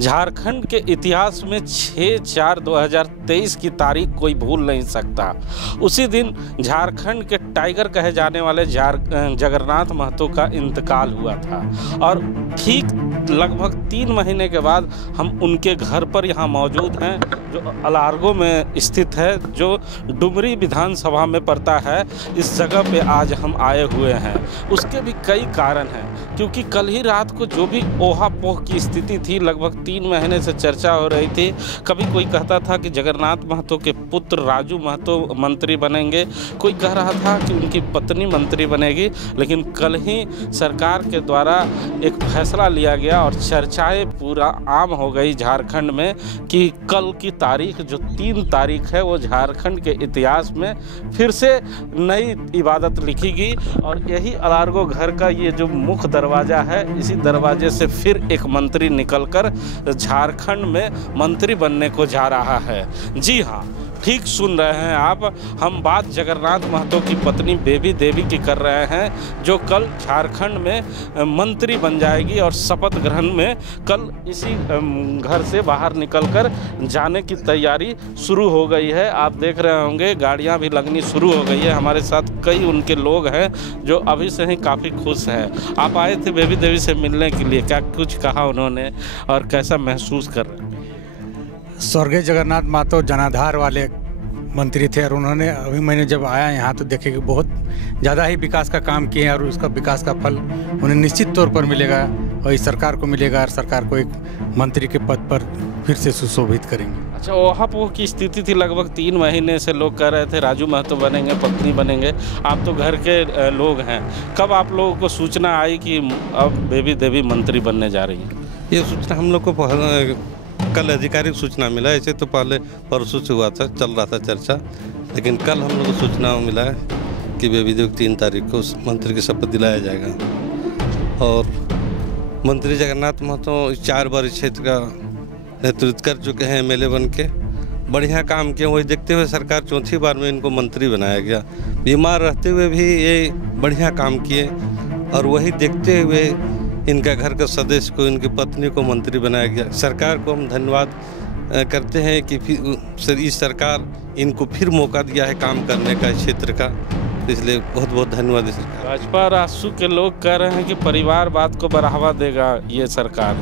झारखंड के इतिहास में 6/4/2023 की तारीख कोई भूल नहीं सकता। उसी दिन झारखंड के टाइगर कहे जाने वाले जगन्नाथ महतो का इंतकाल हुआ था और ठीक लगभग 3 महीने के बाद हम उनके घर पर यहाँ मौजूद हैं, जो अलारगो में स्थित है, जो डुमरी विधानसभा में पड़ता है। इस जगह पे आज हम आए हुए हैं। उसके भी कई कारण हैं, क्योंकि कल ही रात को जो भी ओहापोह की स्थिति थी, लगभग 3 महीने से चर्चा हो रही थी। कभी कोई कहता था कि जगन्नाथ महतो के पुत्र राजू महतो मंत्री बनेंगे, कोई कह रहा था कि उनकी पत्नी मंत्री बनेगी, लेकिन कल ही सरकार के द्वारा एक फैसला लिया गया और चर्चाएं पूरा आम हो गई झारखंड में कि कल की तारीख जो 3 तारीख है वो झारखंड के इतिहास में फिर से नई इबादत लिखी गई। और यही अलारगो घर का ये जो मुख्य दरवाज़ा है, इसी दरवाजे से फिर एक मंत्री निकलकर झारखंड में मंत्री बनने को जा रहा है। जी हाँ, ठीक सुन रहे हैं आप, हम बात जगन्नाथ महतो की पत्नी बेबी देवी की कर रहे हैं, जो कल झारखंड में मंत्री बन जाएगी और शपथ ग्रहण में कल इसी घर से बाहर निकलकर जाने की तैयारी शुरू हो गई है। आप देख रहे होंगे गाड़ियां भी लगनी शुरू हो गई है। हमारे साथ कई उनके लोग हैं जो अभी से ही काफ़ी खुश हैं। आप आए थे बेबी देवी से मिलने के लिए, क्या कुछ कहा उन्होंने और कैसा महसूस कर रहे हैं? स्वर्गीय जगन्नाथ महतो जनाधार वाले मंत्री थे और उन्होंने अभी मैंने जब आया यहाँ तो देखे कि बहुत ज़्यादा ही विकास का काम किए हैं और उसका विकास का फल उन्हें निश्चित तौर पर मिलेगा और इस सरकार को मिलेगा और सरकार को एक मंत्री के पद पर फिर से सुशोभित करेंगे। अच्छा, ओहापोह की स्थिति थी, लगभग 3 महीने से लोग कह रहे थे राजू महतो बनेंगे, पत्नी बनेंगे। आप तो घर के लोग हैं, कब आप लोगों को सूचना आई कि अब बेबी देवी मंत्री बनने जा रही हैं? ये सूचना हम लोग को कल आधिकारिक सूचना मिला। ऐसे तो पहले परसों से हुआ था, चल रहा था चर्चा, लेकिन कल हम लोग को सूचना मिला है कि बेबी देवी 3 तारीख को मंत्री की शपथ दिलाया जाएगा। और मंत्री जगन्नाथ महतो 4 बार इस क्षेत्र का नेतृत्व कर चुके हैं, MLA बन के बढ़िया काम किए। वही देखते हुए सरकार 4थी बार में इनको मंत्री बनाया गया। बीमार रहते हुए भी ये बढ़िया काम किए और वही देखते हुए इनका घर का सदस्य को, इनकी पत्नी को मंत्री बनाया गया। सरकार को हम धन्यवाद करते हैं कि फिर इस सरकार इनको फिर मौका दिया है काम करने का इस क्षेत्र का, इसलिए बहुत बहुत धन्यवाद इस सरकार। भाजपा रासू के लोग कह रहे हैं कि परिवारवाद को बढ़ावा देगा ये सरकार।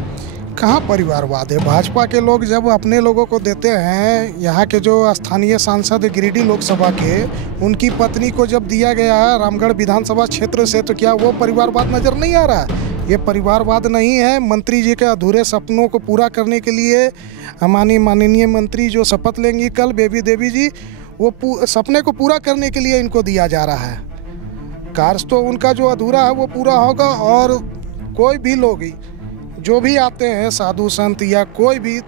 कहाँ परिवारवाद है? भाजपा के लोग जब अपने लोगों को देते हैं, यहाँ के जो स्थानीय सांसद गिरिडीह लोकसभा के, उनकी पत्नी को जब दिया गया है रामगढ़ विधानसभा क्षेत्र से, तो क्या वो परिवारवाद नज़र नहीं आ रहा है? ये परिवारवाद नहीं है। मंत्री जी के अधूरे सपनों को पूरा करने के लिए हमारी माननीय मंत्री जो शपथ लेंगी कल, बेबी देवी जी, वो सपने को पूरा करने के लिए इनको दिया जा रहा है। कार्य तो उनका जो अधूरा है वो पूरा होगा। और कोई भी लोग जो भी आते हैं, साधु संत या कोई भी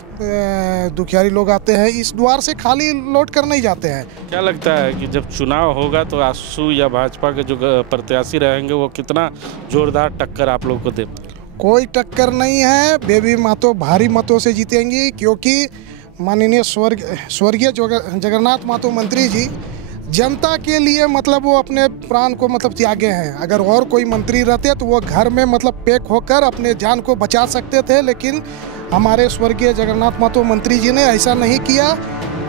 दुखियारी लोग आते हैं, इस द्वार से खाली लौट कर नहीं जाते हैं। क्या लगता है कि जब चुनाव होगा तो आसू या भाजपा के जो प्रत्याशी रहेंगे वो कितना जोरदार टक्कर आप लोग को दे? कोई टक्कर नहीं है। बेबी महतो भारी मतों से जीतेंगी, क्योंकि माननीय स्वर्गीय जगन्नाथ महतो मंत्री जी जनता के लिए मतलब वो अपने प्राण को मतलब त्यागे हैं। अगर और कोई मंत्री रहते तो वो घर में मतलब पैक होकर अपने जान को बचा सकते थे, लेकिन हमारे स्वर्गीय जगन्नाथ महतो मंत्री जी ने ऐसा नहीं किया।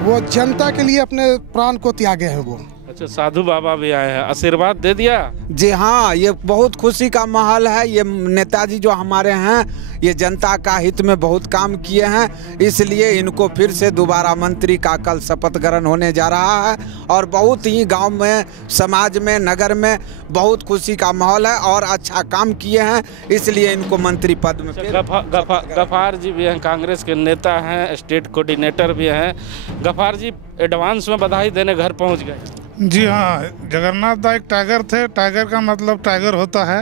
वो जनता के लिए अपने प्राण को त्यागे हैं वो। अच्छा, साधु बाबा भी आए हैं, आशीर्वाद दे दिया? जी हाँ, ये बहुत खुशी का माहौल है। ये नेताजी जो हमारे हैं, ये जनता का हित में बहुत काम किए हैं, इसलिए इनको फिर से दोबारा मंत्री का कल शपथ ग्रहण होने जा रहा है। और बहुत ही गांव में, समाज में, नगर में बहुत खुशी का माहौल है और अच्छा काम किए हैं, इसलिए इनको मंत्री पद में। गफार जी भी हैं, कांग्रेस के नेता हैं, स्टेट कोऑर्डिनेटर भी हैं। गफार जी एडवांस में बधाई देने घर पहुँच गए। जी हाँ, जगन्नाथ दा एक टाइगर थे। टाइगर का मतलब टाइगर होता है,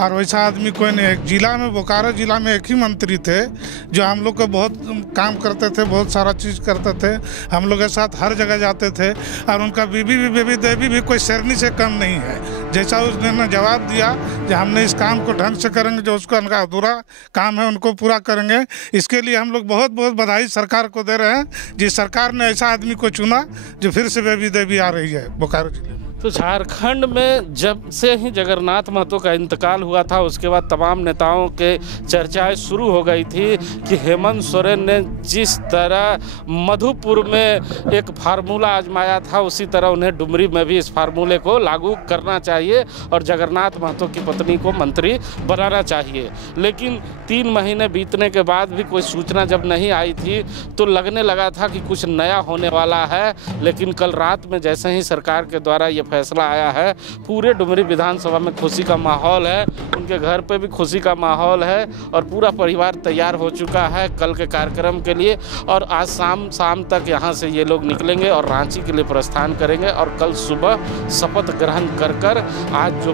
और वैसा आदमी कोई नहीं है। जिला में, बोकारो जिला में एक ही मंत्री थे जो हम लोग को बहुत काम करते थे, बहुत सारा चीज़ करते थे, हम लोग के साथ हर जगह जाते थे। और उनका बेबी देवी भी कोई शेरनी से कम नहीं है। जैसा उसने जवाब दिया कि हमने इस काम को ढंग से करेंगे, जो उसका उनका अधूरा काम है उनको पूरा करेंगे। इसके लिए हम लोग बहुत बहुत बधाई सरकार को दे रहे हैं, जिस सरकार ने ऐसा आदमी को चुना जो फिर से बेबी देवी आ रही है बोकारो जिले में। तो झारखंड में जब से ही जगन्नाथ महतो का इंतकाल हुआ था उसके बाद तमाम नेताओं के चर्चाएं शुरू हो गई थी कि हेमंत सोरेन ने जिस तरह मधुपुर में एक फार्मूला आजमाया था उसी तरह उन्हें डुमरी में भी इस फार्मूले को लागू करना चाहिए और जगन्नाथ महतो की पत्नी को मंत्री बनाना चाहिए। लेकिन 3 महीने बीतने के बाद भी कोई सूचना जब नहीं आई थी तो लगने लगा था कि कुछ नया होने वाला है। लेकिन कल रात में जैसे ही सरकार के द्वारा ये फैसला आया है, पूरे डुमरी विधानसभा में खुशी का माहौल है, उनके घर पे भी खुशी का माहौल है और पूरा परिवार तैयार हो चुका है कल के कार्यक्रम के लिए। और आज शाम तक यहाँ से ये लोग निकलेंगे और रांची के लिए प्रस्थान करेंगे और कल सुबह शपथ ग्रहण कर आज जो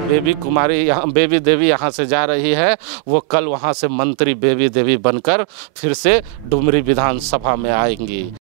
बेबी देवी यहाँ से जा रही है वो कल वहाँ से मंत्री बेबी देवी बनकर फिर से डुमरी विधानसभा में आएंगी।